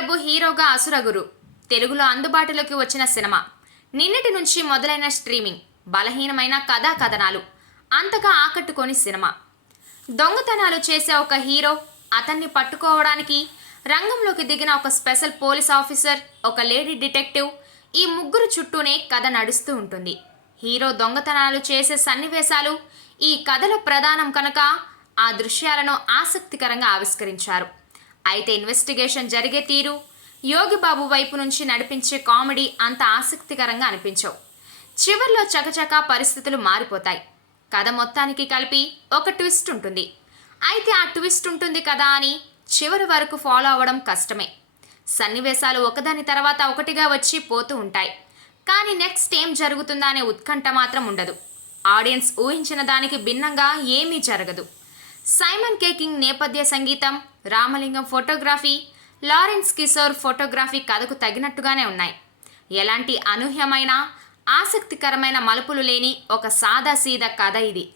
ప్రభు హీరోగా అసురగురు. తెలుగులో అందుబాటులోకి వచ్చిన సినిమా. నిన్నటి నుంచి మొదలైన స్ట్రీమింగ్ బలహీనమైన కథా కథనాలు అంతగా ఆకట్టుకొని సినిమా. దొంగతనాలు చేసే ఒక హీరో అతన్ని పట్టుకోవడానికి రంగంలోకి దిగిన ఒక స్పెషల్ పోలీస్ ఆఫీసర్ ఒక లేడీ డిటెక్టివ్ ఈ ముగ్గురు చుట్టూనే కథ నడుస్తూ ఉంటుంది. హీరో దొంగతనాలు చేసే సన్నివేశాలు ఈ కథల ప్రధానం కనుక ఆ దృశ్యాలను ఆసక్తికరంగా ఆవిష్కరించారు. అయితే ఇన్వెస్టిగేషన్ జరిగే తీరు యోగిబాబు వైపు నుంచి నడిపించే కామెడీ అంత ఆసక్తికరంగా అనిపించవు. చివర్లో చకచకా పరిస్థితులు మారిపోతాయి. కథ మొత్తానికి కలిపి ఒక ట్విస్ట్ ఉంటుంది. అయితే ఆ ట్విస్ట్ ఉంటుంది కదా అని చివరి వరకు ఫాలో అవ్వడం కష్టమే. సన్నివేశాలు ఒకదాని తర్వాత ఒకటిగా వచ్చి పోతూ ఉంటాయి. కానీ నెక్స్ట్ ఏం జరుగుతుందా అనే ఉత్కంఠ మాత్రం ఉండదు. ఆడియన్స్ ఊహించిన దానికి భిన్నంగా ఏమీ జరగదు. సైమన్ కేకింగ్ నేపథ్య సంగీతం Ramalingam photography Lawrence Kishore photography కథకు తగినట్టుగానే ఉన్నాయి. ఎలాంటి అనూహ్యమైన ఆసక్తికరమైన మలుపులు లేని ఒక సాదా సీదా కథ ఇది.